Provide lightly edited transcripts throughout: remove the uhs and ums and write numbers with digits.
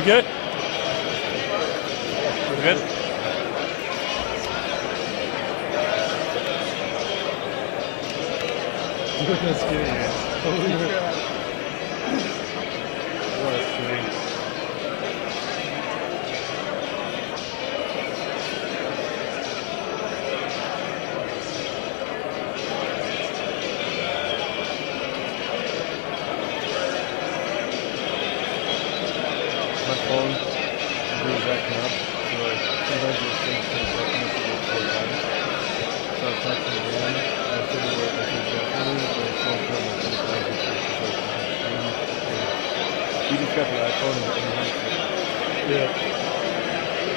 We good? We good? That's good, man. What a swing. My phone goes back up, so like sometimes it sends 10 seconds to get 4 times. So I text it again, and I said it definitely, but it's still coming 10 times it's like you just got the iPhone and yeah.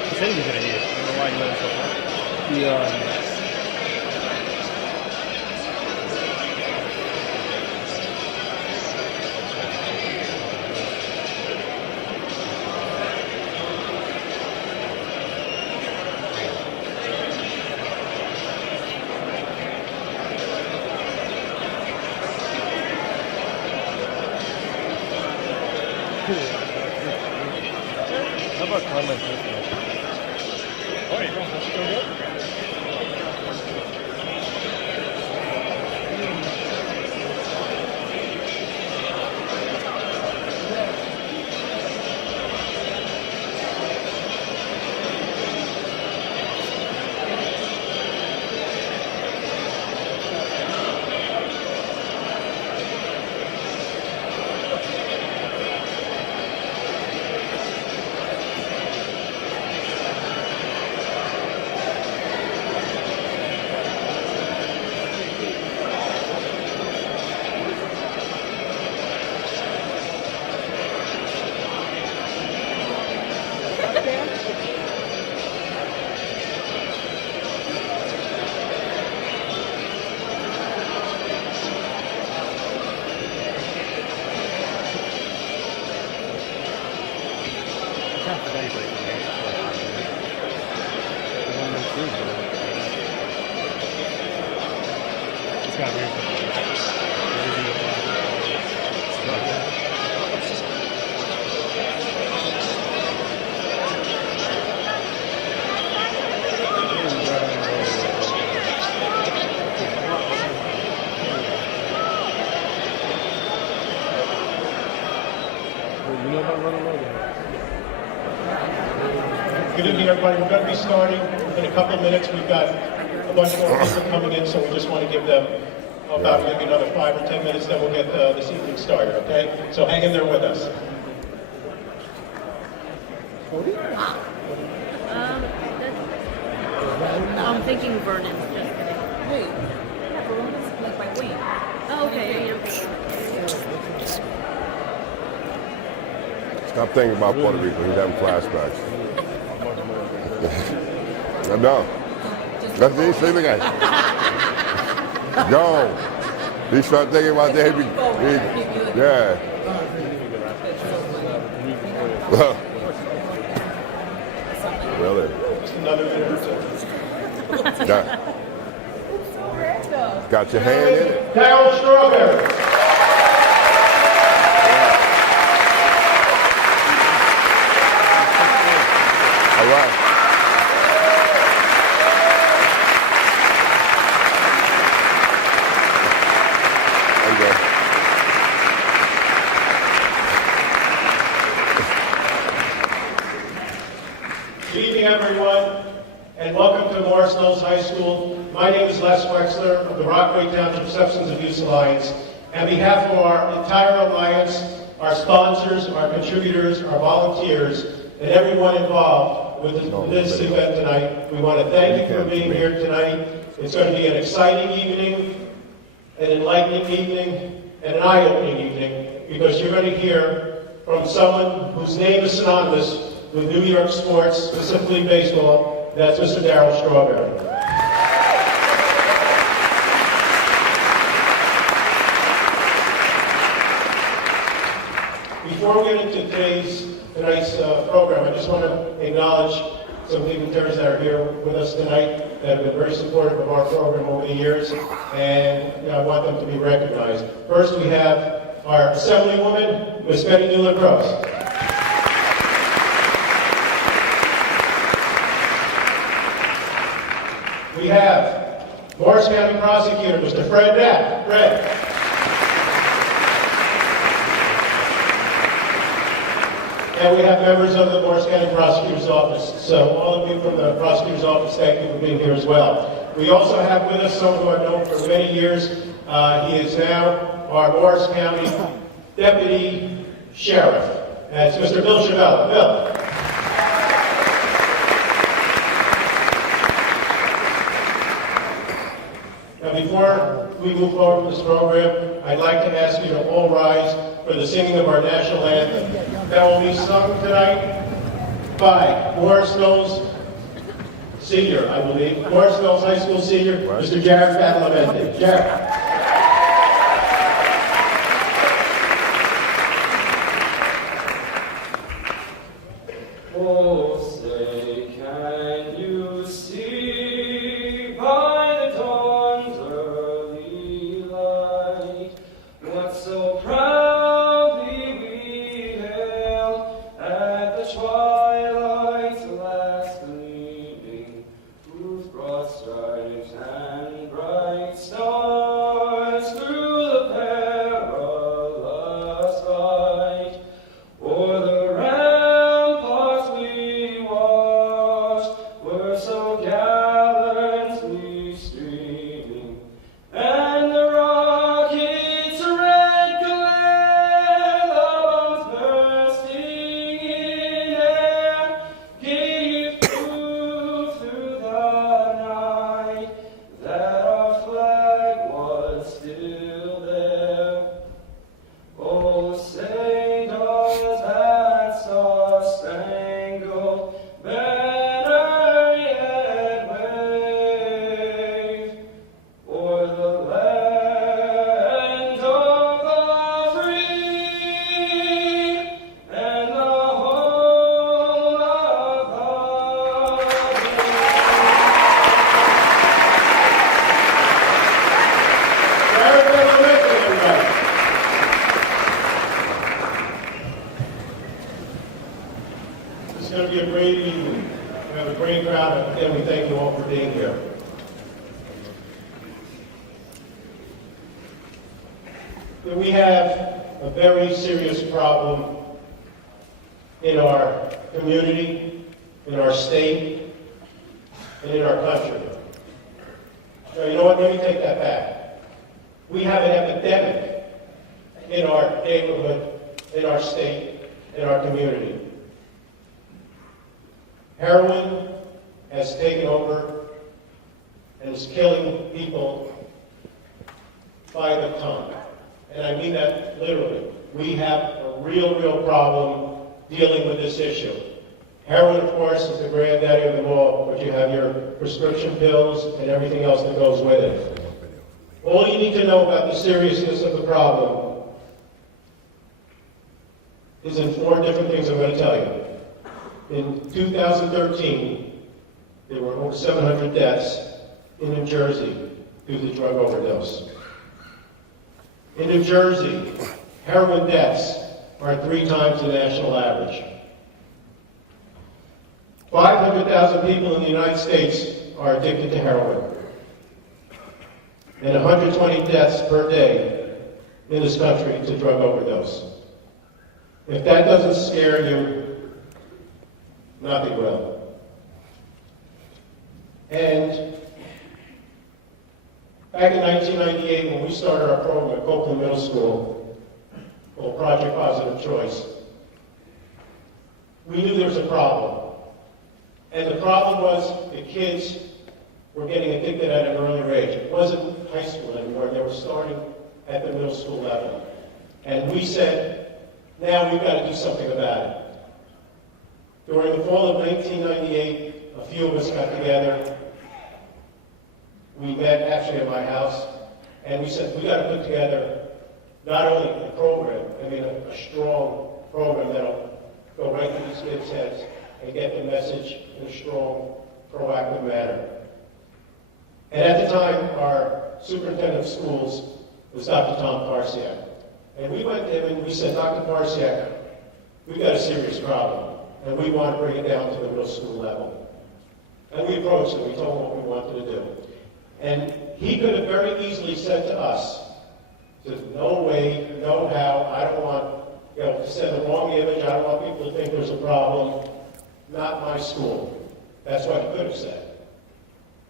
He said he was gonna eat it. I don't know why he let himself out. How about comments? Oh, yeah, that's still good. It's got weird. Good evening, everybody. We're going to be starting in a couple of minutes. We've got a bunch more people coming in, so we just want to give them about maybe another 5 or 10 minutes, then we'll get this evening started, okay? So hang in there with us. I'm thinking Vernon. Just kidding. Wait. Yeah, Vernon's like by Wayne. Oh, okay. Yeah. Stop thinking about Puerto Rico. He's having flashbacks. No. That's the sleeping guy. No. He started thinking about that. Yeah. Really? Just another minute or two. Yeah. Got your hand in it. Darryl Strawberry. All right. There you go. Good evening, everyone, and welcome to Knolls High School. My name is Les Wexler of the Rockaway Township Substance Abuse Alliance. On behalf of our entire alliance, our sponsors, our contributors, our volunteers, and everyone involved with this event tonight, we want to thank you for being here tonight. It's going to be an exciting evening, an enlightening evening, and an eye-opening evening, because you're going to hear from someone whose name is synonymous with New York sports, specifically baseball. That's Mr. Darryl Strawberry. Before we get into tonight's program, I just want to acknowledge some dignitaries that are here with us tonight that have been very supportive of our program over the years, and I want them to be recognized. First, we have our Assemblywoman, Ms. Betty Newland-Gross. We have Morris County Prosecutor, Mr. Fred Knapp. Fred. And we have members of the Morris County Prosecutor's Office. So all of you from the Prosecutor's Office, thank you for being here as well. We also have with us someone who I've known for many years. He is now our Morris County Deputy Sheriff. It's Mr. Bill Chavella. Bill. Now before we move forward with this program, I'd like to ask you to all rise for the singing of our national anthem. That will be sung tonight by Morris Knolls Senior, I believe. Morris Knolls High School Senior, Mr. Jared Badalamenti. Jared. Oh, say, can you see by the dawn's early light what so proudly we hailed at the twilight's last gleaming, whose broad stripes and bright stars through the perilous fight o'er the were so gallantly streaming, and the rocket's red glare, the bombs bursting in air, gave proof through the night that our flag was still there. Oh, say does that star-spangled banner yet wave o'er the land of the free and the home of the brave? Jared Badalamenti, everybody. This is going to be a great evening. We have a great crowd, and we thank you all for being here. We have a very serious problem in our community, in our state, and in our country. Now, you know what? Let me take that back. We have an epidemic in our neighborhood, in our state, in our community. Heroin has taken over and is killing people by the ton. And I mean that literally. We have a real problem dealing with this issue. Heroin, of course, is the granddaddy of them all, but you have your prescription pills and everything else that goes with it. All you need to know about the seriousness of the problem is in 4 different things I'm going to tell you. In 2013, there were over 700 deaths in New Jersey due to drug overdose. In New Jersey, heroin deaths are 3 times the national average. 500,000 people in the United States are addicted to heroin. And 120 deaths per day in this country to drug overdose. If that doesn't scare you, nothing will. And back in 1998, when we started our program at Copeland Middle School, called Project Positive Choice, we knew there was a problem. And the problem was the kids were getting addicted at an earlier age. It wasn't high school anymore. They were starting at the middle school level. And we said, now we've got to do something about it. During the fall of 1998, a few of us got together. We met actually at my house, and we said, we got to put together not only a program, I mean a strong program that'll go right to these kids' heads and get the message in a strong, proactive manner. And at the time, our superintendent of schools was Dr. Tom Parsiak. And we went to him and we said, Dr. Parsiak, we've got a serious problem, and we want to bring it down to the middle school level. And we approached him, we told him what we wanted to do. And he could have very easily said to us, there's no way, no how, I don't want, to send the wrong image, I don't want people to think there's a problem. Not my school. That's what he could have said.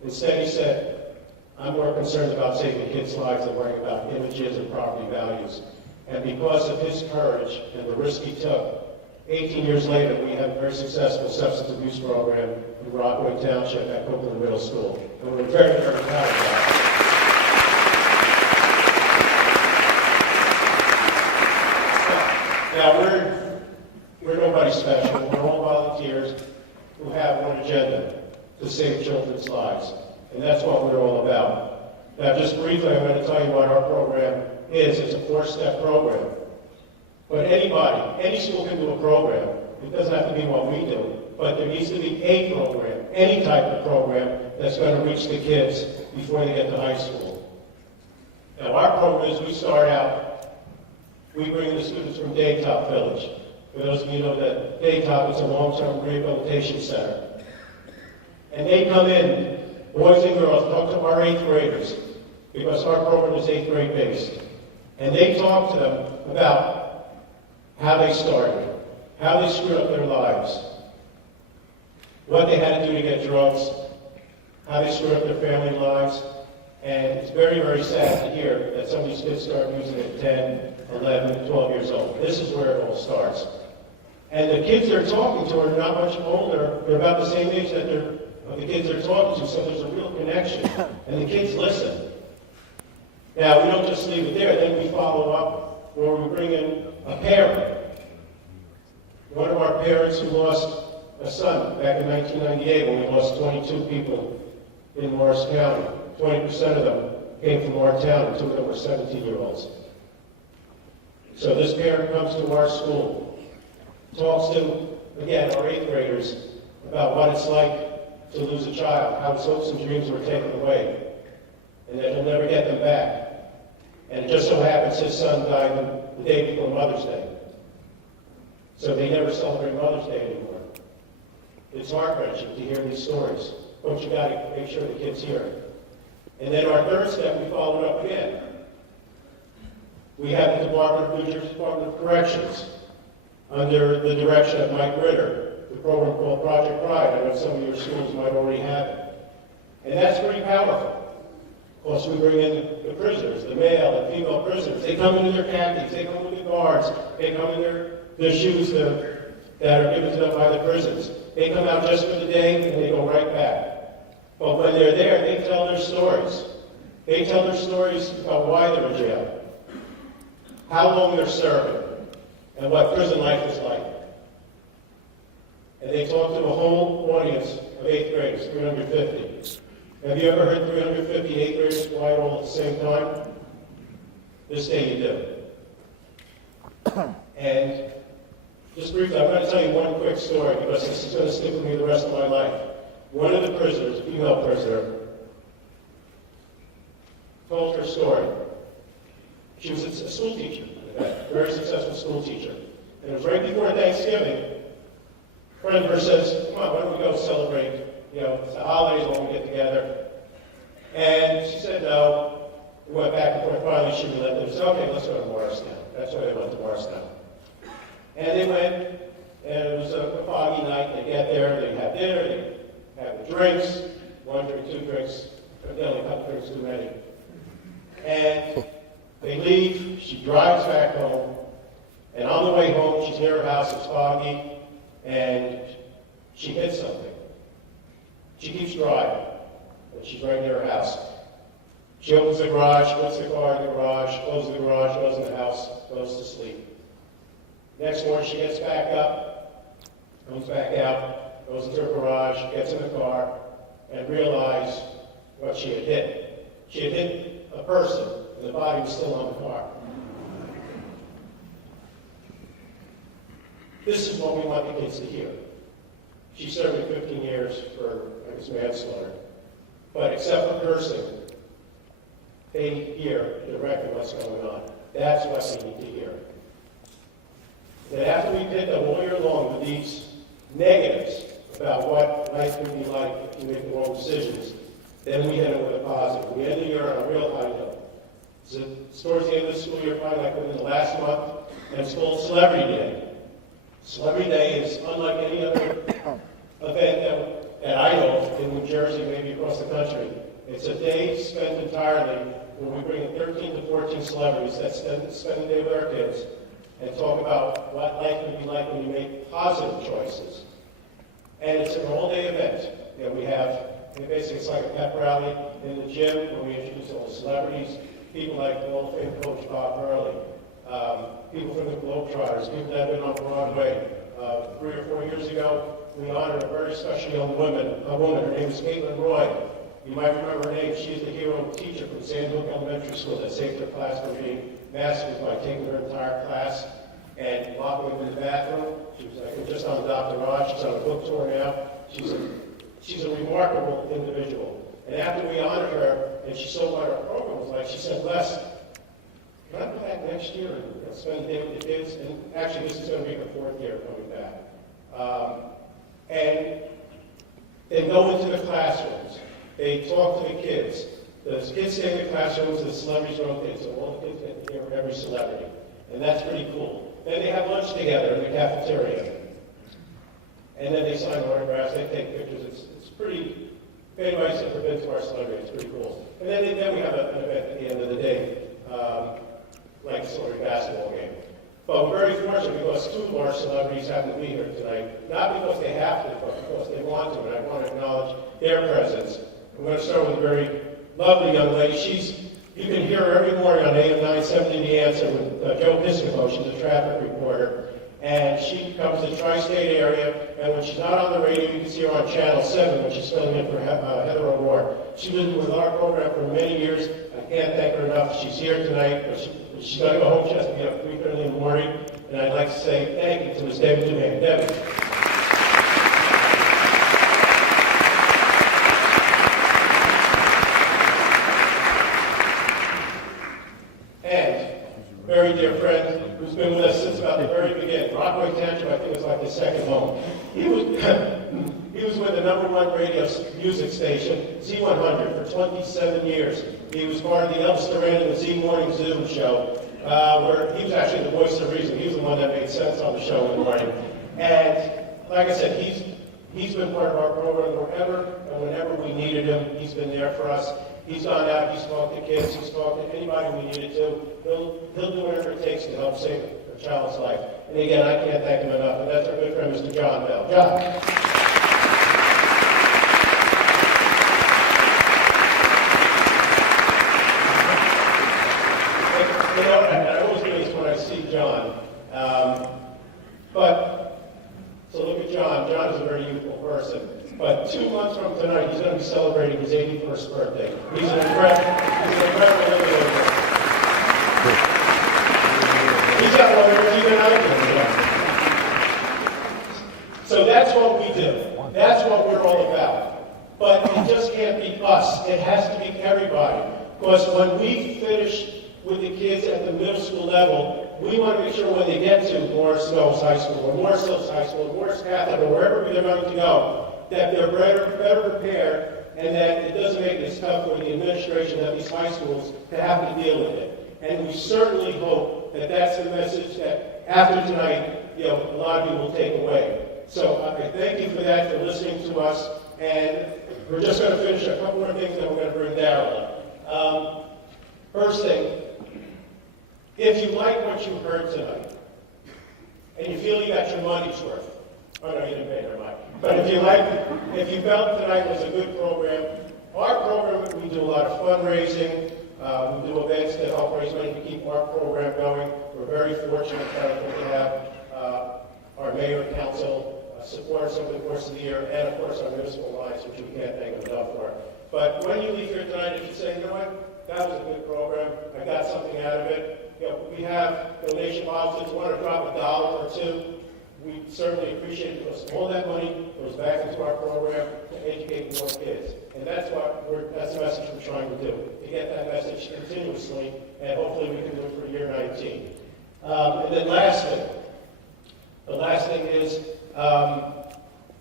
Instead, he said, I'm more concerned about saving kids' lives than worrying about images and property values. And because of his courage and the risk he took, 18 years later, we have a very successful substance abuse program in Rockaway Township at Copeland Middle School. And we're very, very proud of that. Now, we're nobody special. We're all volunteers who have one agenda, to save children's lives. And that's what we're all about. Now, just briefly, I'm going to tell you what our program is. It's a 4-step program. But anybody, any school can do a program. It doesn't have to be what we do. But there needs to be a program, any type of program, that's going to reach the kids before they get to high school. Now, our program is we start out, we bring the students from Daytop Village. For those of you who know that Daytop is a long-term rehabilitation center. And they come in, boys and girls, talk to our 8th graders, because our program is 8th grade based. And they talk to them about how they started, how they screwed up their lives, what they had to do to get drugs, how they screwed up their family lives. And it's very, very sad to hear that some of these kids start using it at 10, 11, 12 years old. This is where it all starts. And the kids they're talking to are not much older. They're about the same age that the kids they're talking to, so there's a real connection. And the kids listen. Now, we don't just leave it there. Then we follow up where we bring in a parent. One of our parents who lost a son back in 1998 when we lost 22 people in Morris County. 20% of them came from our town, and 2 of them were 17-year-olds. So this parent comes to our school, talks to, again, our 8th graders about what it's like to lose a child, how his hopes and dreams were taken away, and that he'll never get them back. And it just so happens his son died the day before Mother's Day. So they never celebrate Mother's Day anymore. It's heart-wrenching to hear these stories, but you got to make sure the kids hear it. And then our 3rd step, we followed up again. We have the New Jersey Department of Corrections, under the direction of Mike Ritter, the program called Project Pride. I know some of your schools might already have it. And that's pretty powerful. Of course, we bring in the prisoners, the male and female prisoners. They come in their khakis, they come with the guards, they come in their shoes that are given to them by the prisons. They come out just for the day and they go right back. But when they're there, they tell their stories. They tell their stories about why they're in jail, how long they're serving, and what prison life is like. And they talk to a whole audience of 8th graders, 350. Have you ever heard 350 8th graders quiet all at the same time? This day you do. And just briefly, I'm going to tell you one quick story because this is going to stick with me the rest of my life. One of the prisoners, a female prisoner, told her story. She was a school teacher, a very successful school teacher. And it was right before Thanksgiving. A friend of hers says, come on, why don't we go celebrate? It's the holidays when we get together. And she said no. We went back and forth. Finally, she relented. She said, okay, let's go to Morristown. That's why they went to Morristown. And they went, and it was a foggy night. They get there, they have dinner, they have the drinks, 1 drink, 2 drinks, evidently a couple drinks too many. And they leave, she drives back home, and on the way home, she's near her house, it's foggy, and she hits something. She keeps driving, and she's right near her house. She opens the garage, puts the car in the garage, closes the garage, goes in the house, goes to sleep. Next morning, she gets back up, comes back out, goes into her garage, gets in the car, and realized what she had hit. She had hit a person, and the body was still on the car. This is what we want the kids to hear. She served 15 years for, I guess, manslaughter. But except for cursing, they hear directly what's going on. That's what we need to hear. That after we hit them all year long with these negatives, about what life would be like if you make the wrong decisions. Then we hit it with a positive. We end the year on a real high note. So towards the end of the school year, probably like within the last month, and it's called Celebrity Day. Celebrity Day is unlike any other event that I know of in New Jersey, maybe across the country. It's a day spent entirely where we bring in 13 to 14 celebrities that spend the day with our kids and talk about what life would be like when you make positive choices. And it's an all-day event. You know, we have, basically it's like a pep rally in the gym where we introduce all the celebrities, people like the Hall of Fame coach Bob Hurley, people from the Globetrotters, people that have been on Broadway. 3 or 4 years ago, we honored a very special young woman. Her name is Caitlin Roy. You might remember her name. She is the hero teacher from Sandhook Elementary School that saved her class from being massacred by taking her entire class and locking them in the bathroom. She was like just on Dr. Raj. She's on a book tour now. She's a remarkable individual. And after we honored her, and she saw what our program was like, she said, "Les, can I come back next year and spend the day with the kids?" And actually, this is going to be her 4th year coming back. And they go into the classrooms. They talk to the kids. The kids stay in the classrooms, and the celebrities rotate, so all the kids get to hear every celebrity. And that's pretty cool. Then they have lunch together in the cafeteria. And then they sign autographs, they take pictures. It's pretty, if anybody's ever been to our celebrity, it's pretty cool. And then we have an event at the end of the day, like a celebrity basketball game. But we're very fortunate because 2 of our celebrities happen to be here tonight. Not because they have to, but because they want to, and I want to acknowledge their presence. I'm going to start with a very lovely young lady. You can hear her every morning on AM 970 The Answer with Joe Piscopo. She's a traffic reporter. And she covers the tri-state area, and when she's not on the radio, you can see her on Channel 7 when she's filling in for Heather O'Rourke. She's been with our program for many years. I can't thank her enough. She's here tonight, but she's got to go home. She has to be up 3:30 in the morning. And I'd like to say thank you to Ms. Debbie Duhan. Debbie. Very dear friend who's been with us since about the very beginning. Rockaway Township, I think, was like his second home. He was with the #1 radio music station, Z100, for 27 years. He was part of the Elvis Duran and the Z Morning Zoo show, where he was actually the voice of reason. He was the one that made sense on the show in the morning. And like I said, he's been part of our program wherever and whenever we needed him. He's been there for us. He's gone out, he's talked to kids, he's talked to anybody we needed to. He'll do whatever it takes to help save a child's life. And again, I can't thank him enough. And that's our good friend, Mr. John Bell. John. You know, I always do this when I see John. So look at John. John is a very youthful person. But 2 months from tonight, he's going to be celebrating his 81st birthday. He's an incredible individual. He's got more years even I do. So that's what we do. That's what we're all about. But it just can't be us. It has to be everybody. Because when we finish with the kids at the middle school level, we want to make sure when they get to Morris Knolls High School, or Morris Hills High School, or Morris Catholic, or wherever they're going to go, that they're better prepared, and that it doesn't make it tough for the administration of these high schools to have to deal with it. And we certainly hope that that's the message that after tonight, a lot of you will take away. So I thank you for that, for listening to us, and we're just going to finish a couple more things, then we're going to bring Darryl up. First thing, if you like what you heard tonight, and you feel you got your money's worth, oh no, you didn't pay their money. But if you felt tonight was a good program, our program, we do a lot of fundraising, we do events to help raise money to keep our program going. We're very fortunate to have our mayor and council support us over the course of the year, and of course our municipal alliance, which we can't thank them enough for. But when you leave here tonight, if you say, you know what, that was a good program, I got something out of it, we have donation policies, want to drop $1 or $2, we certainly appreciate it because all that money goes back into our program to educate more kids. And that's the message we're trying to do, to get that message continuously, and hopefully we can do it for year 19. And then lastly, the last thing is,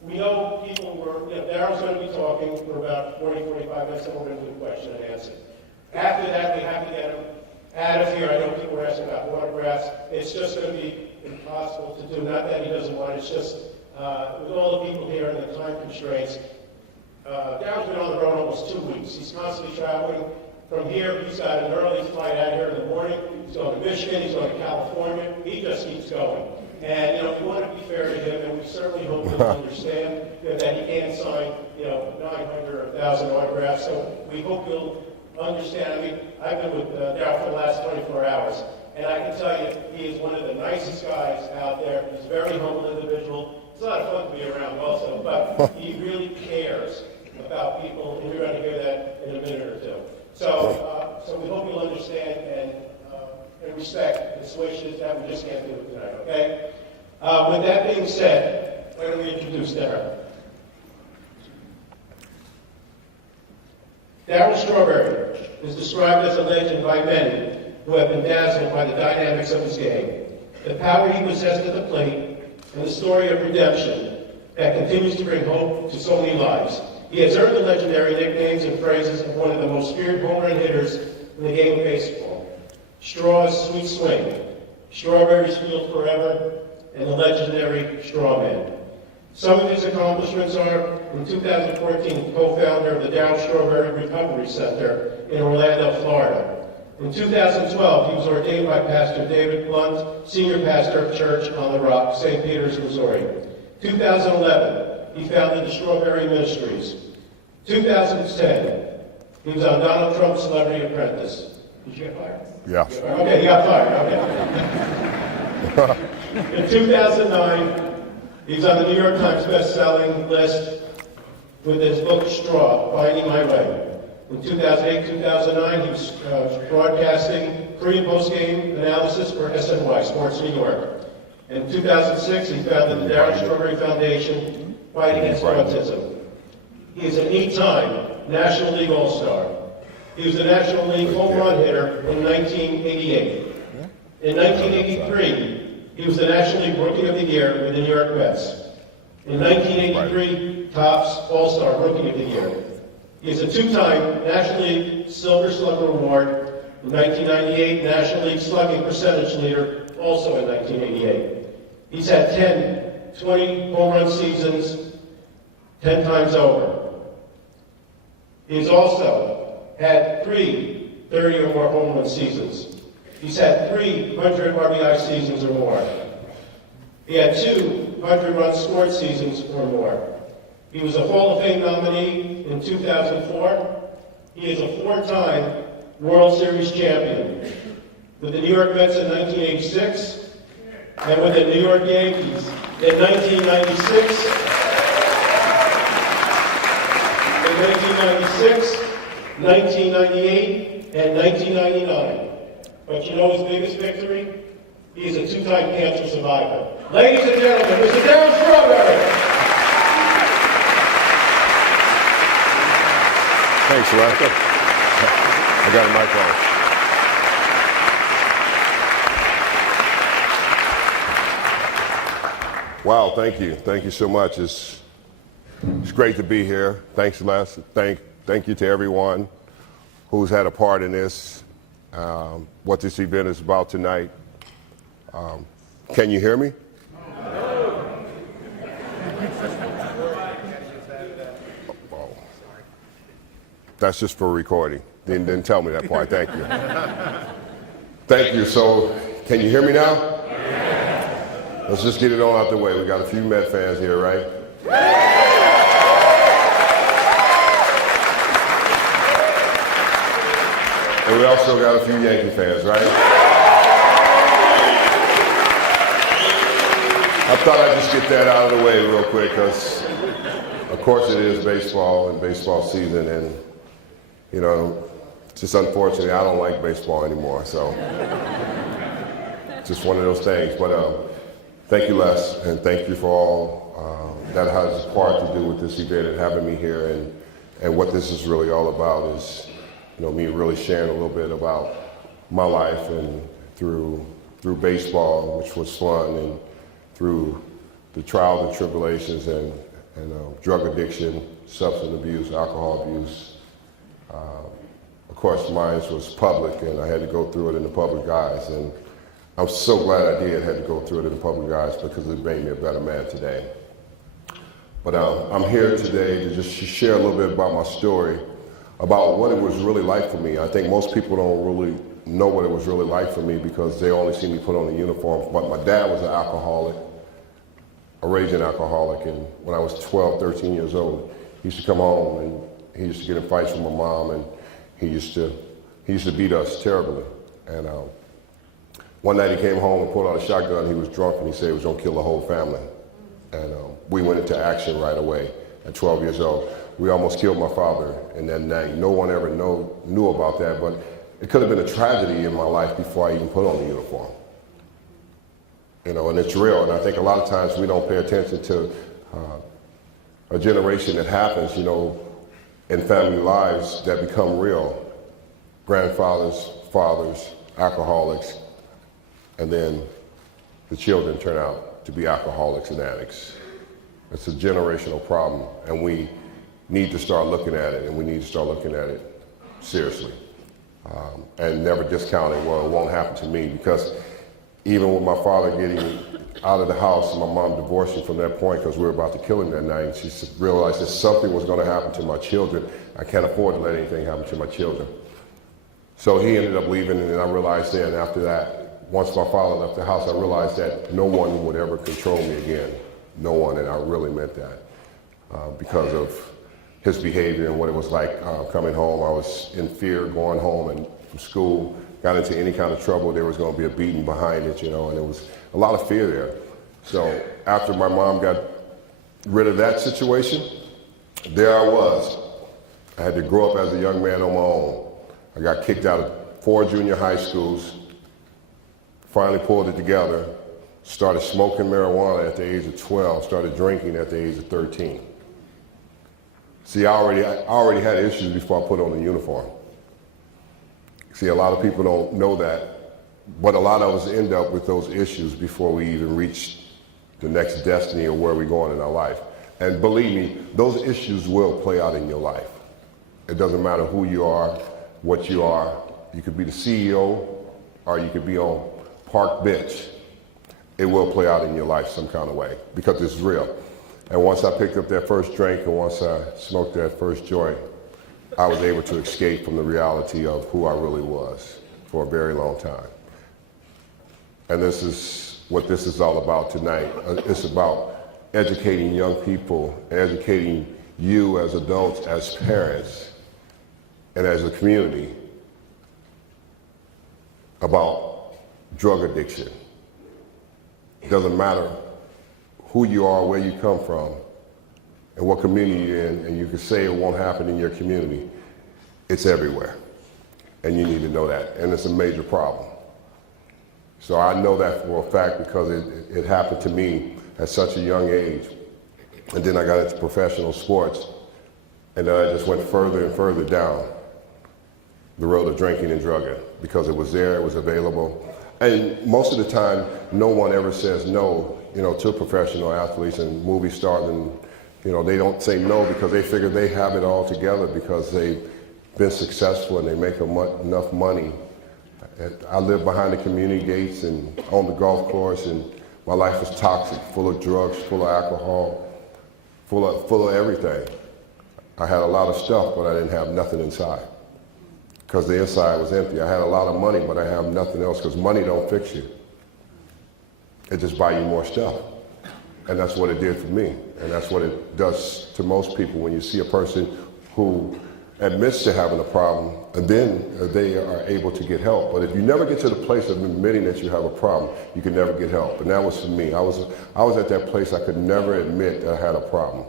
we know people were, Darryl's going to be talking for about 40, 45 minutes, and we're going to do question and answer. After that, we have to get him out of here. I know people were asking about autographs. It's just going to be impossible to do. Not that he doesn't want it, it's just with all the people here and the time constraints. Darryl's been on the road almost 2 weeks. He's constantly traveling. From here, he's got an early flight out here in the morning. He's going to Michigan, he's going to California. He just keeps going. And, we want to be fair to him, and we certainly hope he'll understand that he can't sign, 900 or 1,000 autographs. So we hope he'll understand. I mean, I've been with Darryl for the last 24 hours, and I can tell you, he is one of the nicest guys out there. He's a very humble individual. It's a lot of fun to be around also, but he really cares about people, and you're going to hear that in a minute or two. So we hope you'll understand and respect his wishes. That we just can't do it tonight, okay? With that being said, why don't we introduce Darryl? Darryl Strawberry is described as a legend by many who have been dazzled by the dynamics of his game, the power he possessed at the plate, and the story of redemption that continues to bring hope to so many lives. He has earned the legendary nicknames and phrases of one of the most feared home run hitters in the game of baseball. Straw's Sweet Swing, Strawberry's Field Forever, and the legendary Strawman. Some of his accomplishments are, in 2014, co-founder of the Darryl Strawberry Recovery Center in Orlando, Florida. In 2012, he was ordained by Pastor David Blunt, senior pastor of Church on the Rock, St. Peters, Missouri. 2011, he founded the Strawberry Ministries. 2010, he was on Donald Trump's Celebrity Apprentice. Did you get fired? Yes. Okay, he got fired. Okay. In 2009, he was on the New York Times best-selling list with his book Straw, Finding My Way. In 2008-2009, he was broadcasting pre- and post-game analysis for SNY, Sports New York. In 2006, he founded the Darryl Strawberry Foundation, Fighting Against Autism. He is an 8-time National League All-Star. He was the National League home run hitter in 1988. In 1983, he was the National League Rookie of the Year with the New York Mets. In 1983, Topps All-Star Rookie of the Year. He is a 2-time National League Silver Slugger Award. In 1998, National League Slugging Percentage Leader, also in 1988. He's had 10 20 home run seasons, 10 times over. He's also had 3 30 or more home run seasons. He's had 300 RBI seasons or more. He had 200 runs scored seasons or more. He was a Hall of Fame nominee in 2004. He is a 4-time World Series champion with the New York Mets in 1986 and with the New York Yankees in 1996. In 1996, 1998, and 1999. But you know his biggest victory? He is a 2-time cancer survivor. Ladies and gentlemen, Mr. Darryl Strawberry. Thanks, Lester. I got a microphone. Wow, thank you. Thank you so much. It's great to be here. Thanks, Les. Thank you to everyone who's had a part in this, what this event is about tonight. Can you hear me? Oh, that's just for recording. Didn't tell me that part. Thank you. Thank you. So, can you hear me now? Let's just get it on out the way. We got a few Met fans here, right? And we also got a few Yankee fans, right? I thought I'd just get that out of the way real quick because, of course, it is baseball and baseball season, and just unfortunately, I don't like baseball anymore. So, just one of those things. But thank you, Les, and thank you for all that has part to do with this event and having me here. And what this is really all about is, me really sharing a little bit about my life and through baseball, which was fun, and through the trials and tribulations and and drug addiction, substance abuse, alcohol abuse. Of course, mine was public, and I had to go through it in the public eyes. And I'm so glad I had to go through it in the public eyes because it made me a better man today. But I'm here today to just share a little bit about my story, about what it was really like for me. I think most people don't really know what it was really like for me because they only see me put on a uniform. But my dad was an alcoholic, a raging alcoholic, and when I was 12, 13 years old, he used to come home and he used to get in fights with my mom, and he used to beat us terribly. And one night he came home and pulled out a shotgun. He was drunk and he said he was gonna kill the whole family. And we went into action right away at 12 years old. We almost killed my father in that night. No one ever knew about that, but it could have been a tragedy in my life before I even put on the uniform. You know, and it's real. And I think a lot of times we don't pay attention to a generation that happens, you know, in family lives that become real. Grandfathers, fathers, alcoholics, and then the children turn out to be alcoholics and addicts. It's a generational problem, and we need to start looking at it, and we need to start looking at it seriously. And never discounting, well, it won't happen to me, because even with my father getting out of the house and my mom divorcing from that point because we were about to kill him that night, and she realized that something was going to happen to my children. I can't afford to let anything happen to my children. So he ended up leaving, and then I realized then after that, once my father left the house, I realized that no one would ever control me again. No one, and I really meant that because of his behavior and what it was like coming home. I was in fear going home and from school, got into any kind of trouble, there was going to be a beating behind it, you know, and there was a lot of fear there. So after my mom got rid of that situation, there I was. I had to grow up as a young man on my own. I got kicked out of 4 junior high schools, finally pulled it together, started smoking marijuana at the age of 12, started drinking at the age of 13. See, I already had issues before I put on the uniform. See, a lot of people don't know that, but a lot of us end up with those issues before we even reach the next destiny or where we're going in our life. And believe me, those issues will play out in your life. It doesn't matter who you are, what you are. You could be the CEO or you could be on park bench. It will play out in your life some kind of way because it's real. And once I picked up that first drink and once I smoked that first joint, I was able to escape from the reality of who I really was for a very long time. And this is what this is all about tonight. It's about educating young people, educating you as adults, as parents, and as a community about drug addiction. It doesn't matter who you are, where you come from, and what community you're in, and you can say it won't happen in your community. It's everywhere, and you need to know that, and it's a major problem. So I know that for a fact because it happened to me at such a young age, and then I got into professional sports, and then I just went further and further down the road of drinking and drugging because it was there, it was available. And most of the time, no one ever says no, you know, to professional athletes and movie stars, and you know, they don't say no because they figure they have it all together because they've been successful and they make enough money. I live behind the community gates and on the golf course, and my life was toxic, full of drugs, full of alcohol, full of everything. I had a lot of stuff, but I didn't have nothing inside because the inside was empty. I had a lot of money, but I have nothing else because money don't fix you. It just buys you more stuff. And that's what it did for me. And that's what it does to most people when you see a person who admits to having a problem, and then they are able to get help. But if you never get to the place of admitting that you have a problem, you can never get help. And that was for me. I was at that place I could never admit that I had a problem.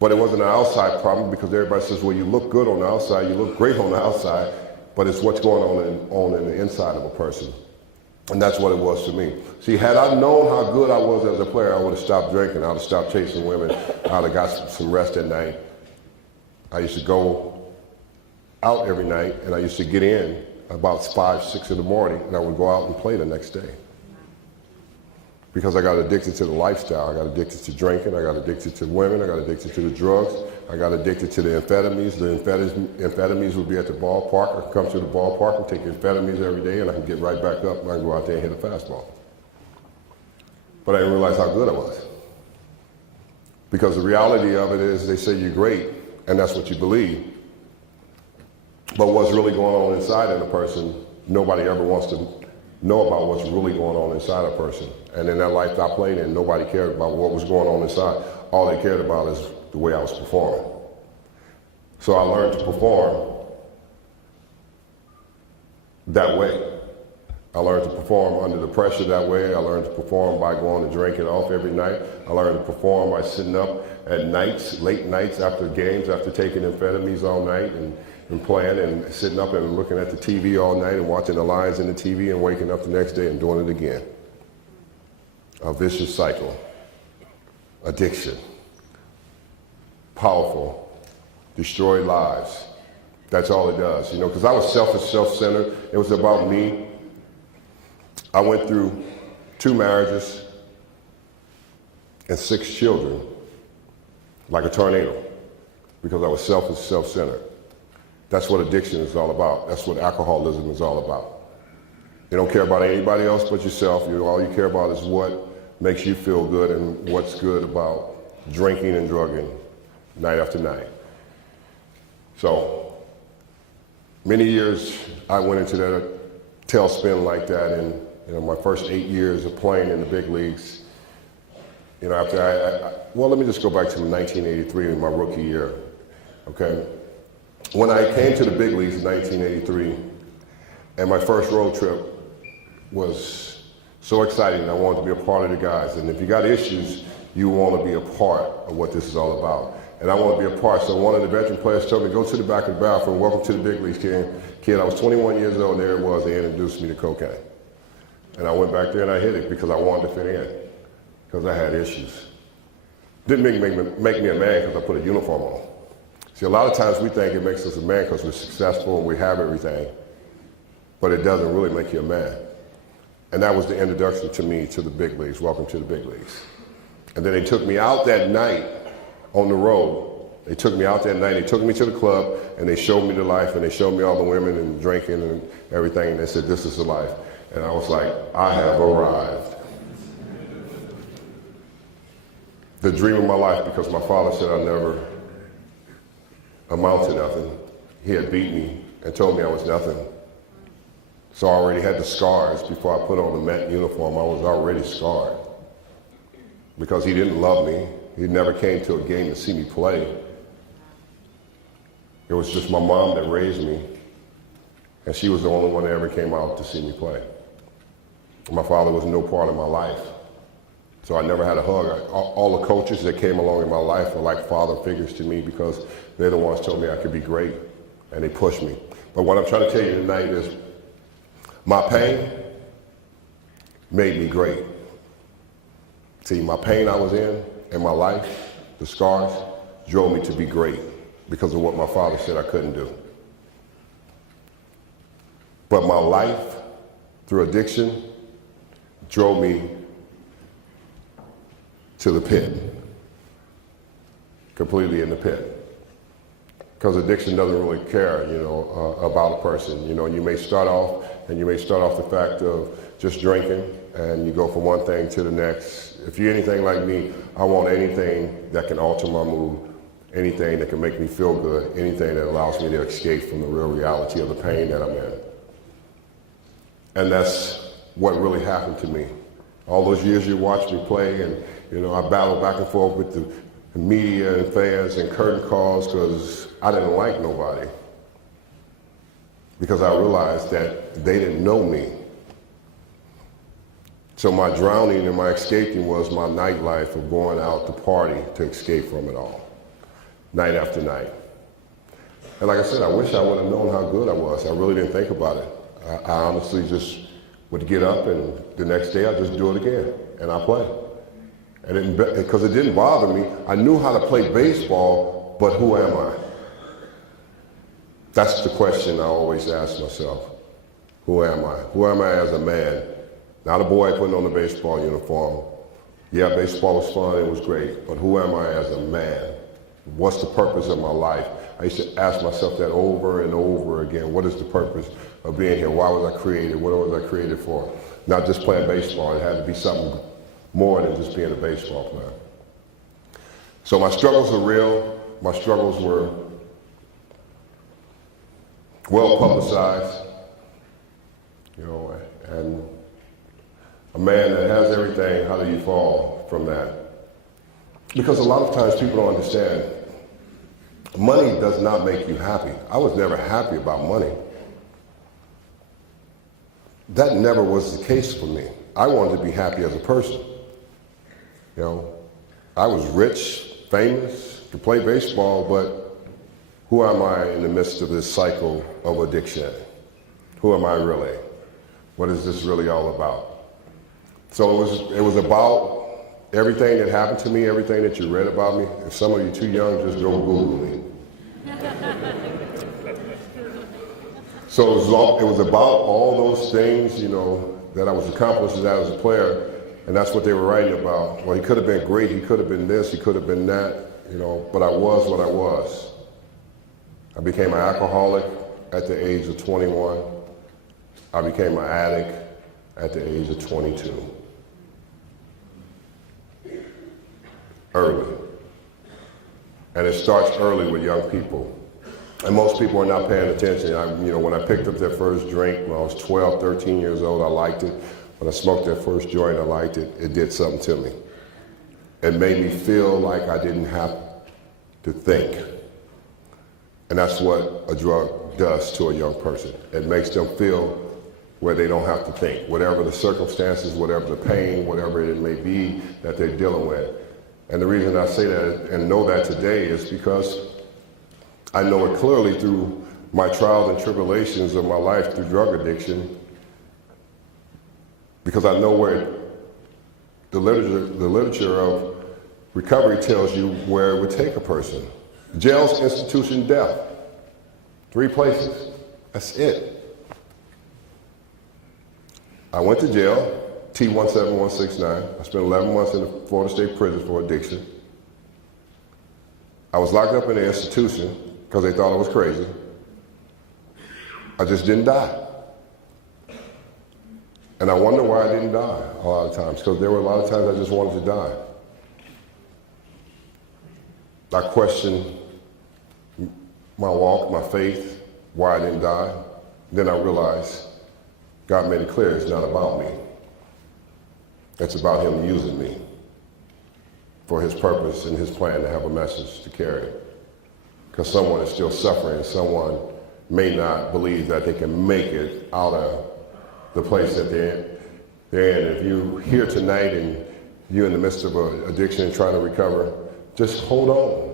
But it wasn't an outside problem because everybody says, well, you look good on the outside, you look great on the outside, but it's what's going on in the inside of a person. And that's what it was to me. See, had I known how good I was as a player, I would have stopped drinking. I would have stopped chasing women. I would have got some rest at night. I used to go out every night, and I used to get in about 5, 6 in the morning, and I would go out and play the next day. because I got addicted to the lifestyle. I got addicted to drinking, I got addicted to women, I got addicted to the drugs, I got addicted to the amphetamines. The amphetamines would be at the ballpark. I could come to the ballpark and take amphetamines every day, and I can get right back up and I can go out there and hit a fastball. But I didn't realize how good I was. Because the reality of it is they say you're great, and that's what you believe. But what's really going on inside of a person, nobody ever wants to know about what's really going on inside a person. And in that life I played in, nobody cared about what was going on inside. All they cared about is the way I was performing. So I learned to perform that way. I learned to perform under the pressure that way. I learned to perform by going to drink it off every night. I learned to perform by sitting up at nights, late nights after games, after taking amphetamines all night and playing and sitting up and looking at the TV all night and watching the lines in the TV and waking up the next day and doing it again. A vicious cycle. Addiction. Powerful. Destroyed lives. That's all it does, you know, because I was selfish, self-centered. It was about me. I went through 2 marriages and 6 children like a tornado because I was selfish, self-centered. That's what addiction is all about. That's what alcoholism is all about. You don't care about anybody else but yourself. All you care about is what makes you feel good and what's good about drinking and drugging night after night. So many years I went into that tailspin like that, and my first 8 years of playing in the big leagues, after well, let me just go back to 1983 in my rookie year, okay? When I came to the big leagues in 1983, and my first road trip was so exciting, I wanted to be a part of the guys. And if you got issues, you want to be a part of what this is all about. And I want to be a part. So one of the veteran players told me, go to the back of the bathroom, welcome to the big leagues, kid. I was 21 years old, there it was, they introduced me to cocaine. And I went back there and I hit it because I wanted to fit in, because I had issues. Didn't make me a man because I put a uniform on. See, a lot of times we think it makes us a man because we're successful and we have everything, but it doesn't really make you a man. And that was the introduction to me to the big leagues. Welcome to the big leagues. And then they took me out that night on the road. They took me out that night, they took me to the club, and they showed me the life, and they showed me all the women and drinking and everything, and they said, this is the life. And I was like, I have arrived. The dream of my life, because my father said I never amount to nothing. He had beat me and told me I was nothing. So I already had the scars before I put on the Met uniform. I was already scarred because he didn't love me. He never came to a game to see me play. It was just my mom that raised me, and she was the only one that ever came out to see me play. My father was no part of my life, so I never had a hug. All the coaches that came along in my life were like father figures to me because they're the ones told me I could be great, and they pushed me. But what I'm trying to tell you tonight is my pain made me great. See, my pain I was in my life, the scars, drove me to be great because of what my father said I couldn't do. But my life, through addiction, drove me to the pit, completely in the pit. Because addiction doesn't really care, about a person. You may start off the fact of just drinking, and you go from one thing to the next. If you're anything like me, I want anything that can alter my mood, anything that can make me feel good, anything that allows me to escape from the real reality of the pain that I'm in. And that's what really happened to me. All those years you watched me play, and I battled back and forth with the media and fans and curtain calls because I didn't like nobody. Because I realized that they didn't know me. So my drowning and my escaping was my nightlife of going out to party to escape from it all, night after night. And like I said, I wish I would have known how good I was. I really didn't think about it. I honestly just would get up, and the next day I'd just do it again, and I'd play. And because it didn't bother me, I knew how to play baseball, but who am I? That's the question I always ask myself. Who am I? Who am I as a man Not a boy putting on a baseball uniform. Yeah, baseball was fun, it was great, but who am I as a man? What's the purpose of my life? I used to ask myself that over and over again. What is the purpose of being here? Why was I created? What was I created for? Not just playing baseball, it had to be something more than just being a baseball player. So my struggles were real. My struggles were well publicized, you know, and a man that has everything, how do you fall from that? Because a lot of times people don't understand, money does not make you happy. I was never happy about money. That never was the case for me. I wanted to be happy as a person. You know, I was rich, famous, could play baseball, but who am I in the midst of this cycle of addiction? Who am I really? What is this really all about? So it was about everything that happened to me, everything that you read about me. If some of you too young, just go Google me. So it was about all those things, you know, that I was accomplishing as a player, and that's what they were writing about. Well, he could have been great, he could have been this, he could have been that, you know, but I was what I was. I became an alcoholic at the age of 21. I became an addict at the age of 22. Early. And it starts early with young people. And most people are not paying attention. You know, when I picked up that first drink when I was 12, 13 years old, I liked it. When I smoked that first joint, I liked it. It did something to me. It made me feel like I didn't have to think. And that's what a drug does to a young person. It makes them feel where they don't have to think. Whatever the circumstances, whatever the pain, whatever it may be that they're dealing with. And the reason I say that and know that today is because I know it clearly through my trials and tribulations of my life through drug addiction, because I know where the literature of recovery tells you where it would take a person. Jails, institution, death. 3 places. That's it. I went to jail, T17169. I spent 11 months in the Florida State Prison for addiction. I was locked up in the institution because they thought I was crazy. I just didn't die. And I wonder why I didn't die a lot of times, because there were a lot of times I just wanted to die. I questioned my walk, my faith, why I didn't die. Then I realized God made it clear it's not about me. It's about him using me for his purpose and his plan to have a message to carry. Because someone is still suffering. Someone may not believe that they can make it out of the place that they're in. If you're here tonight and you're in the midst of an addiction and trying to recover, just hold on.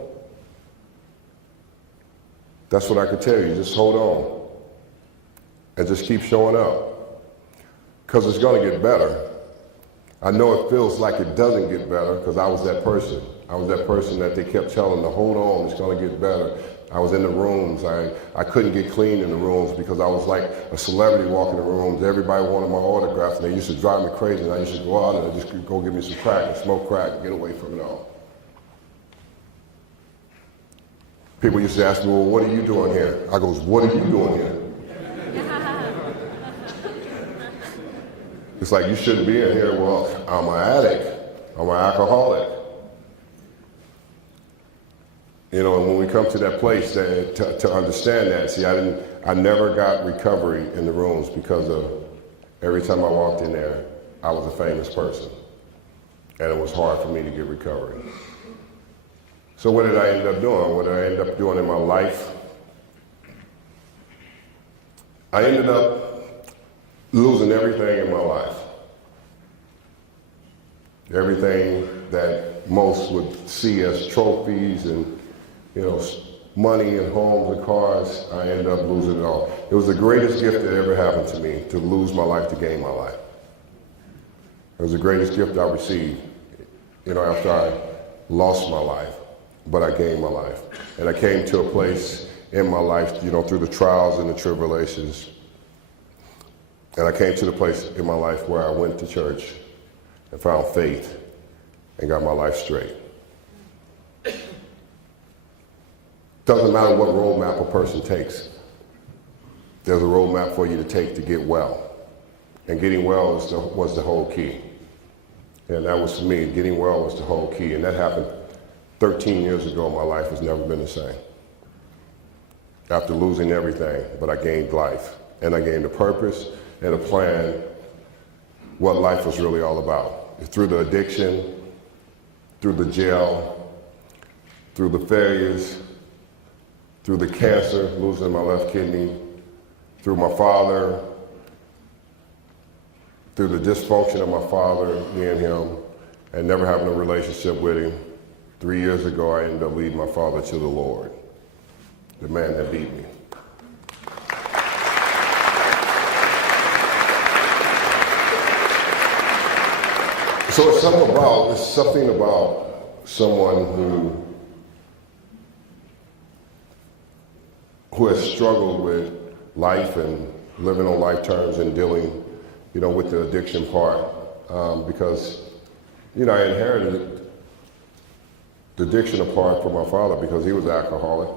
That's what I could tell you. Just hold on. And just keep showing up. Because it's going to get better. I know it feels like it doesn't get better because I was that person. I was that person that they kept telling to hold on, it's going to get better. I was in the rooms. I couldn't get clean in the rooms because I was like a celebrity walking the rooms. Everybody wanted my autographs, and they used to drive me crazy. And I used to go out and just go get me some crack and smoke crack and get away from it all. People used to ask me, well, what are you doing here? I goes, what are you doing here? It's like, you shouldn't be in here. Well, I'm an addict. I'm an alcoholic. You know, and when we come to that place to understand that, see, I never got recovery in the rooms because of every time I walked in there, I was a famous person. And it was hard for me to get recovery. So what did I end up doing? What did I end up doing in my life? I ended up losing everything in my life. Everything that most would see as trophies and, you know, money and homes and cars, I ended up losing it all. It was the greatest gift that ever happened to me, to lose my life, to gain my life. It was the greatest gift I received, you know, after I lost my life, but I gained my life. And I came to a place in my life, you know, through the trials and the tribulations. And I came to the place in my life where I went to church and found faith and got my life straight. Doesn't matter what roadmap a person takes. There's a roadmap for you to take to get well. And getting well was the whole key. And that was for me. Getting well was the whole key. And that happened 13 years ago. My life has never been the same. After losing everything, but I gained life. And I gained a purpose and a plan, what life was really all about. Through the addiction, through the jail, through the failures, through the cancer, losing my left kidney, through my father, through the dysfunction of my father, me and him, and never having a relationship with him. 3 years ago, I ended up leading my father to the Lord, the man that beat me. So it's something about someone who has struggled with life and living on life terms and dealing, with the addiction part, because, I inherited the addiction part from my father because he was an alcoholic,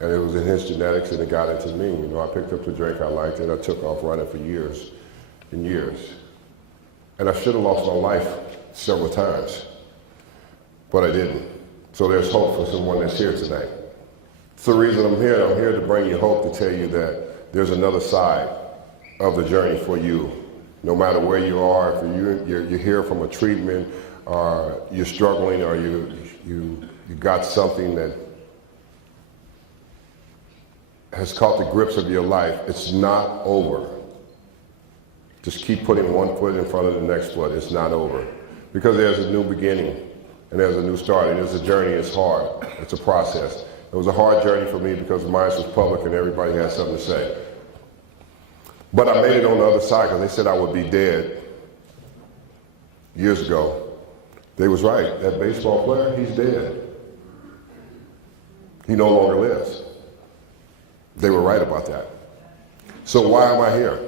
and it was in his genetics and it got into me. I picked up the drink I liked and I took off running for years and years. And I should have lost my life several times, but I didn't. So there's hope for someone that's here tonight. It's the reason I'm here. I'm here to bring you hope, to tell you that there's another side of the journey for you. No matter where you are, if you're here from a treatment, or you're struggling, or you got something that has caught the grips of your life, it's not over. Just keep putting one foot in front of the next foot. It's not over. Because there's a new beginning, and there's a new start, and there's a journey. It's hard. It's a process. It was a hard journey for me because mine was public and everybody had something to say. But I made it on the other side because they said I would be dead years ago. They was right. That baseball player, he's dead. He no longer lives. They were right about that. So why am I here?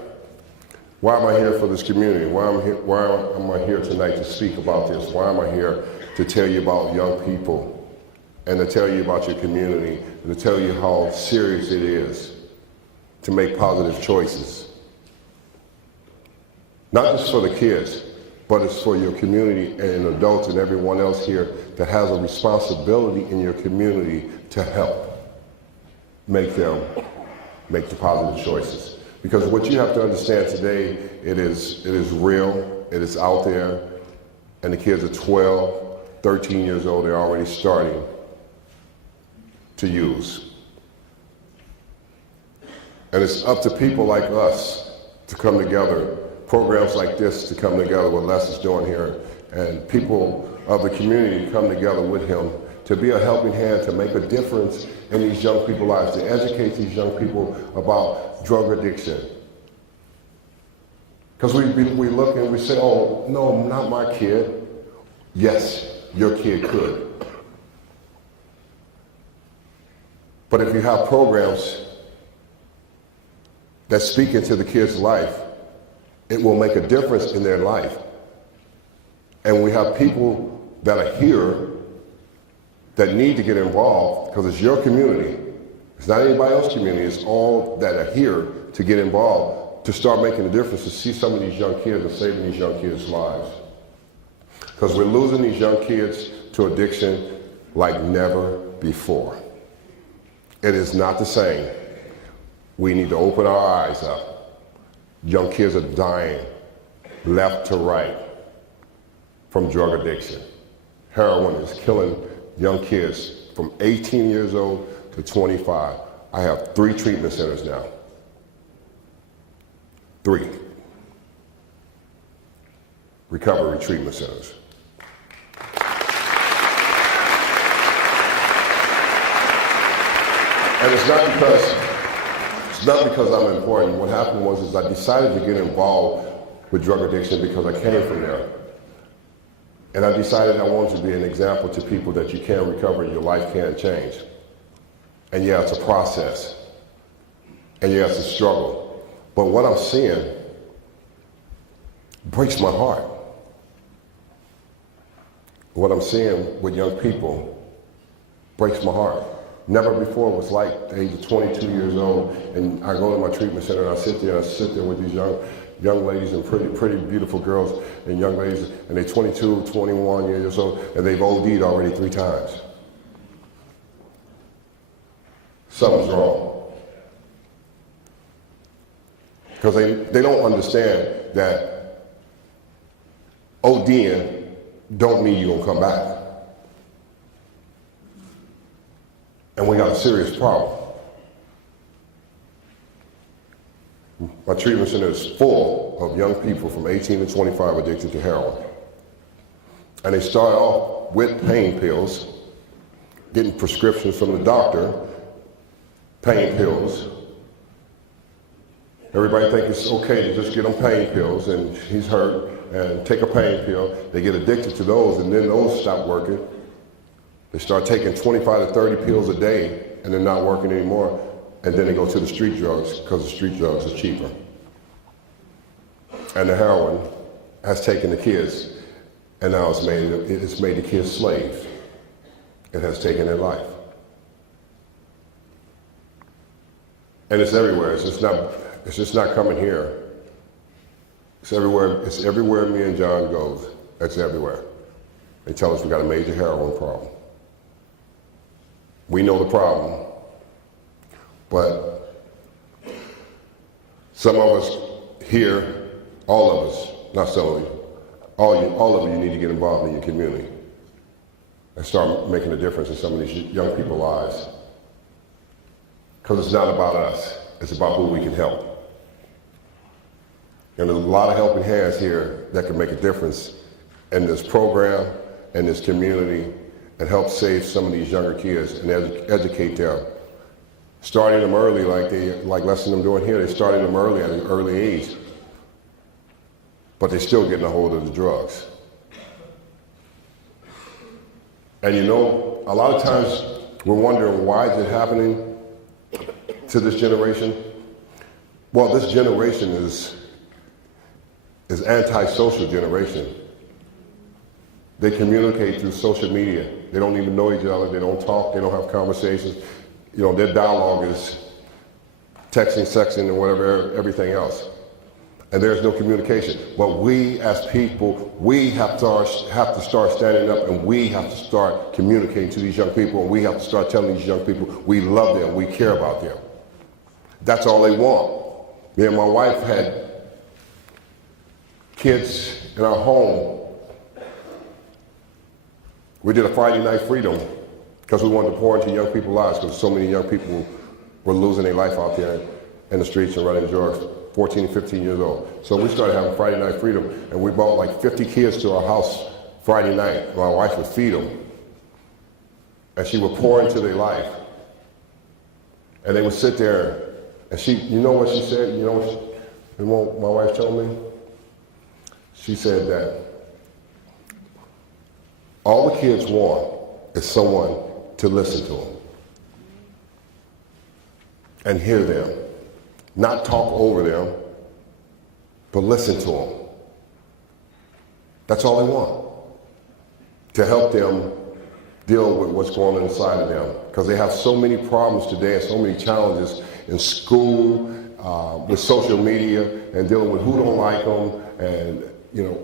Why am I here for this community? Why am I here tonight to speak about this? Why am I here to tell you about young people and to tell you about your community and to tell you how serious it is to make positive choices? Not just for the kids, but it's for your community and adults and everyone else here that has a responsibility in your community to help make them make the positive choices. Because what you have to understand today, it is real, it is out there, and the kids are 12, 13 years old, they're already starting to use. And it's up to people like us to come together, programs like this to come together, what Les is doing here, and people of the community come together with him to be a helping hand, to make a difference in these young people's lives, to educate these young people about drug addiction. Because we look and we say, oh, no, not my kid. Yes, your kid could. But if you have programs that speak into the kid's life, it will make a difference in their life. And we have people that are here that need to get involved because it's your community. It's not anybody else's community. It's all that are here to get involved, to start making a difference, to see some of these young kids and saving these young kids' lives. Because we're losing these young kids to addiction like never before. It is not the same. We need to open our eyes up. Young kids are dying left to right from drug addiction. Heroin is killing young kids from 18 years old to 25. I have 3 treatment centers now. 3 recovery treatment centers. And it's not because I'm important. What happened was I decided to get involved with drug addiction because I came from there. And I decided I wanted to be an example to people that you can recover and your life can change. And yeah, it's a process. And yeah, it's a struggle. But what I'm seeing breaks my heart. What I'm seeing with young people breaks my heart. Never before was like the age of 22 years old, and I go to my treatment center and I sit there with these young ladies and pretty beautiful girls and young ladies, and they're 22, 21 years old, and they've OD'd already 3 times. Something's wrong. Because they don't understand that ODing don't mean you're gonna come back. And we got a serious problem. My treatment center is full of young people from 18 to 25 addicted to heroin. And they start off with pain pills, getting prescriptions from the doctor, pain pills. Everybody thinks it's okay to just get them pain pills, and he's hurt, and take a pain pill. They get addicted to those, and then those stop working. They start taking 25 to 30 pills a day, and they're not working anymore. And then they go to the street drugs, because the street drugs are cheaper. And the heroin has taken the kids, and now it's made the kids slaves. It has taken their life. And it's everywhere. It's just not coming here. It's everywhere. It's everywhere me and John goes. It's everywhere. They tell us we got a major heroin problem. We know the problem, but some of us here, all of us, not some of you, all of you need to get involved in your community and start making a difference in some of these young people's lives. Because it's not about us, it's about who we can help. And there's a lot of helping hands here that can make a difference in this program and this community and help save some of these younger kids and educate them. Starting them early, like Leslie and them doing here, they're starting them early at an early age. But they're still getting a hold of the drugs. And you know, a lot of times we're wondering why is it happening to this generation? Well, this generation is anti-social generation. They communicate through social media. They don't even know each other. They don't talk. They don't have conversations. You know, their dialogue is texting, sexting, and whatever, everything else. And there's no communication. But we as people, we have to start standing up, and we have to start communicating to these young people, and we have to start telling these young people we love them, we care about them. That's all they want. Me and my wife had kids in our home. We did a Friday Night Freedom because we wanted to pour into young people's lives, because so many young people were losing their life out there in the streets and running drugs, 14, 15 years old. So we started having Friday Night Freedom, and we brought like 50 kids to our house Friday night. My wife would feed them, and she would pour into their life. And they would sit there, and you know what she said? You know what my wife told me? She said that all the kids want is someone to listen to them and hear them, not talk over them, but listen to them. That's all they want, to help them deal with what's going on inside of them, because they have so many problems today and so many challenges in school, with social media, and dealing with who don't like them, and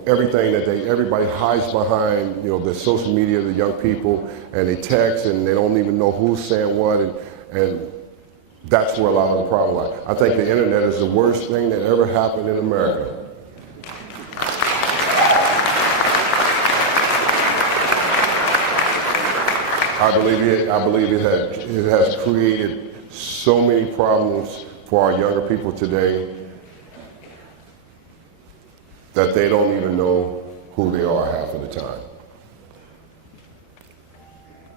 everything that everybody hides behind, the social media, the young people, and they text and they don't even know who's saying what, and that's where a lot of the problem lies. I think the internet is the worst thing that ever happened in America. I believe it has created so many problems for our younger people today that they don't even know who they are half of the time.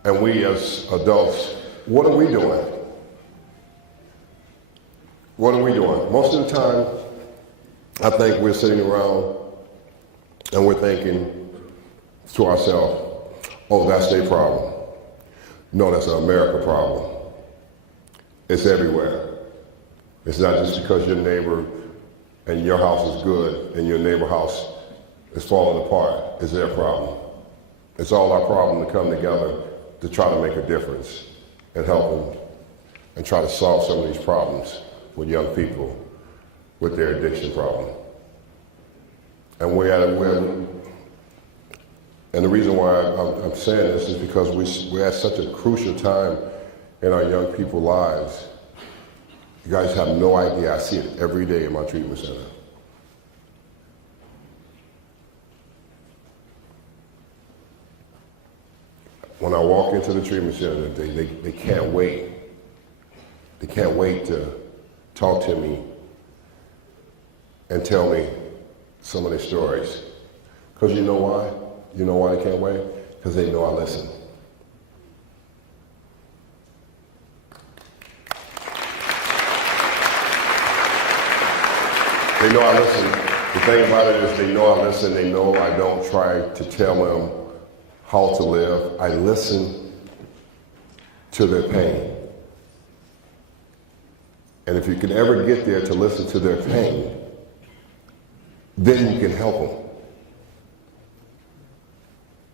And we as adults, what are we doing? What are we doing? Most of the time, I think we're sitting around and we're thinking to ourselves, oh, that's their problem. No, that's an America problem. It's everywhere. It's not just because your neighbor and your house is good and your neighbor's house is falling apart is their problem. It's all our problem to come together to try to make a difference and help them and try to solve some of these problems with young people with their addiction problem. And and the reason why I'm saying this is because we're at such a crucial time in our young people's lives. You guys have no idea. I see it every day in my treatment center. When I walk into the treatment center, they can't wait. They can't wait to talk to me and tell me some of their stories. Because you know why? You know why they can't wait? Because they know I listen. They know I listen. The thing about it is they know I listen. They know I don't try to tell them how to live. I listen to their pain. And if you can ever get there to listen to their pain, then you can help them.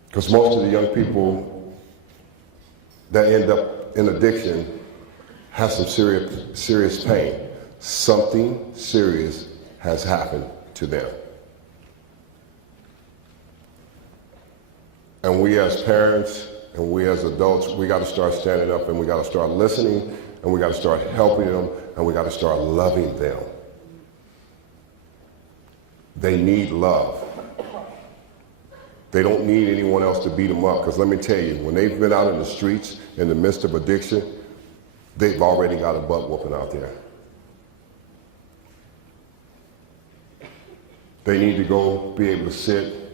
Because most of the young people that end up in addiction have some serious pain. Something serious has happened to them. And we as parents and we as adults, we got to start standing up and we got to start listening and we got to start helping them and we got to start loving them. They need love. They don't need anyone else to beat them up. Because let me tell you, when they've been out in the streets in the midst of addiction, they've already got a butt whooping out there. They need to go be able to sit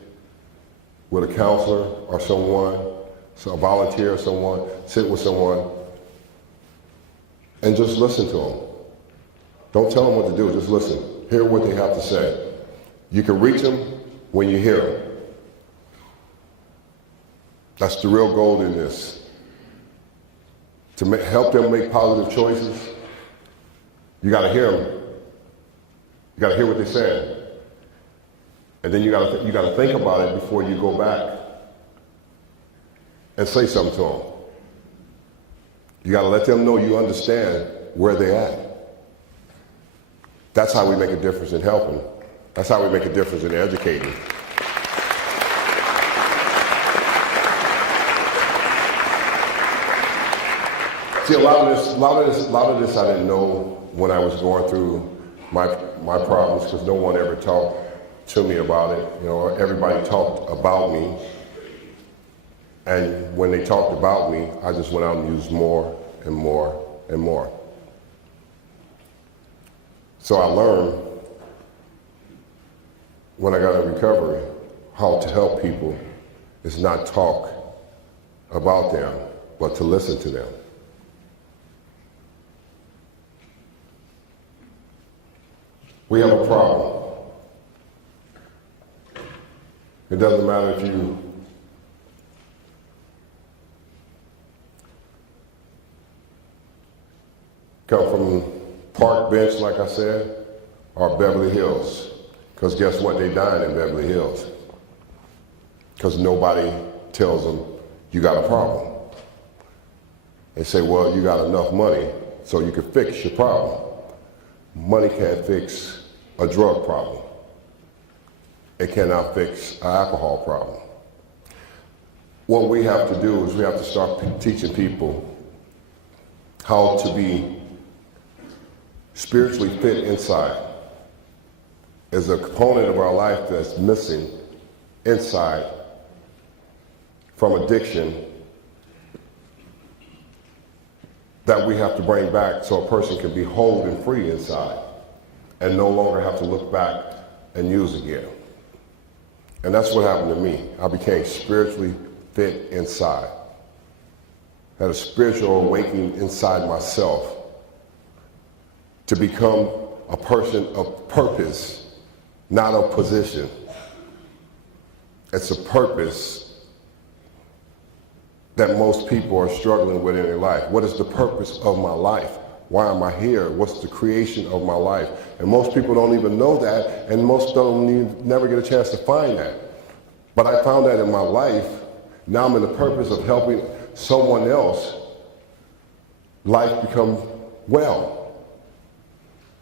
with a counselor or someone, a volunteer or someone, sit with someone and just listen to them. Don't tell them what to do, just listen. Hear what they have to say. You can reach them when you hear them. That's the real goal in this. To help them make positive choices, you got to hear them. You got to hear what they're saying. And then you got to think about it before you go back and say something to them. You got to let them know you understand where they're at. That's how we make a difference in helping. That's how we make a difference in educating. See, a lot of this I didn't know when I was going through my problems, because no one ever talked to me about it. You know, everybody talked about me, and when they talked about me, I just went out and used more and more and more. So I learned when I got in recovery how to help people is not talk about them, but to listen to them. We have a problem. It doesn't matter if you come from Park Bench, like I said, or Beverly Hills. Because guess what? They dying in Beverly Hills. Because nobody tells them you got a problem. They say, well, you got enough money so you can fix your problem. Money can't fix a drug problem. It cannot fix an alcohol problem. What we have to do is we have to start teaching people how to be spiritually fit inside. There's a component of our life that's missing inside from addiction that we have to bring back so a person can be whole and free inside and no longer have to look back and use again. And that's what happened to me. I became spiritually fit inside. Had a spiritual awakening inside myself to become a person of purpose, not of position. It's a purpose that most people are struggling with in their life. What is the purpose of my life? Why am I here? What's the creation of my life? And most people don't even know that, and most don't never get a chance to find that. But I found that in my life. Now I'm in the purpose of helping someone else life become well,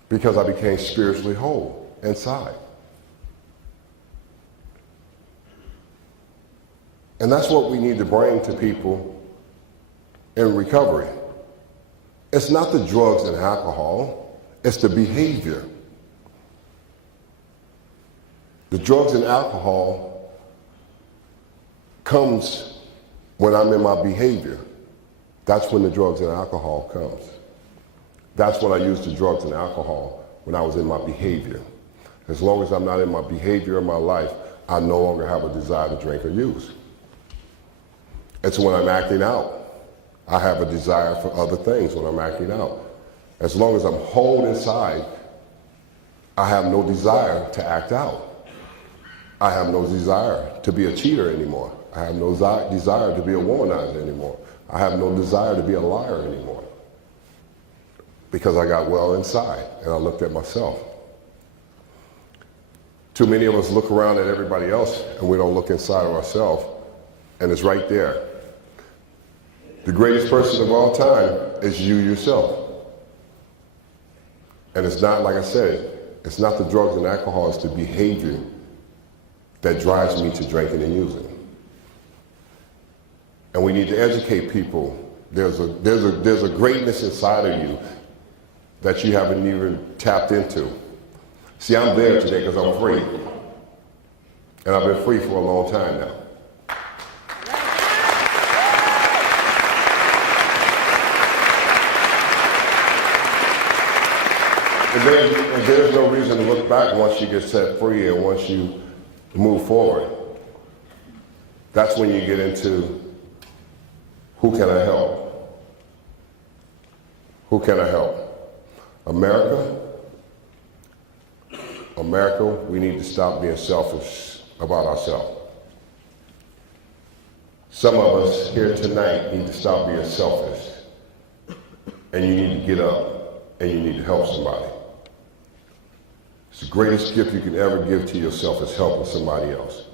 because I became spiritually whole inside. And that's what we need to bring to people in recovery. It's not the drugs and alcohol, it's the behavior. The drugs and alcohol comes when I'm in my behavior. That's when the drugs and alcohol comes. That's when I used the drugs and alcohol, when I was in my behavior. As long as I'm not in my behavior in my life, I no longer have a desire to drink or use. It's when I'm acting out. I have a desire for other things when I'm acting out. As long as I'm whole inside, I have no desire to act out. I have no desire to be a cheater anymore. I have no desire to be a womanizer anymore. I have no desire to be a liar anymore. Because I got well inside and I looked at myself. Too many of us look around at everybody else and we don't look inside of ourselves, and it's right there. The greatest person of all time is you yourself. And it's not, like I said, it's not the drugs and alcohol, it's the behavior that drives me to drinking and using. And we need to educate people. There's a greatness inside of you that you haven't even tapped into. See, I'm there today because I'm free. And I've been free for a long time now. And there's no reason to look back once you get set free and once you move forward. That's when you get into who can I help? Who can I help? America, we need to stop being selfish about ourselves. Some of us here tonight need to stop being selfish. And you need to get up and you need to help somebody. It's the greatest gift you can ever give to yourself is helping somebody else.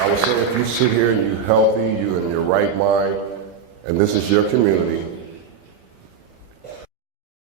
I would say if you sit here and you're healthy, you're in your right mind, and this is your community,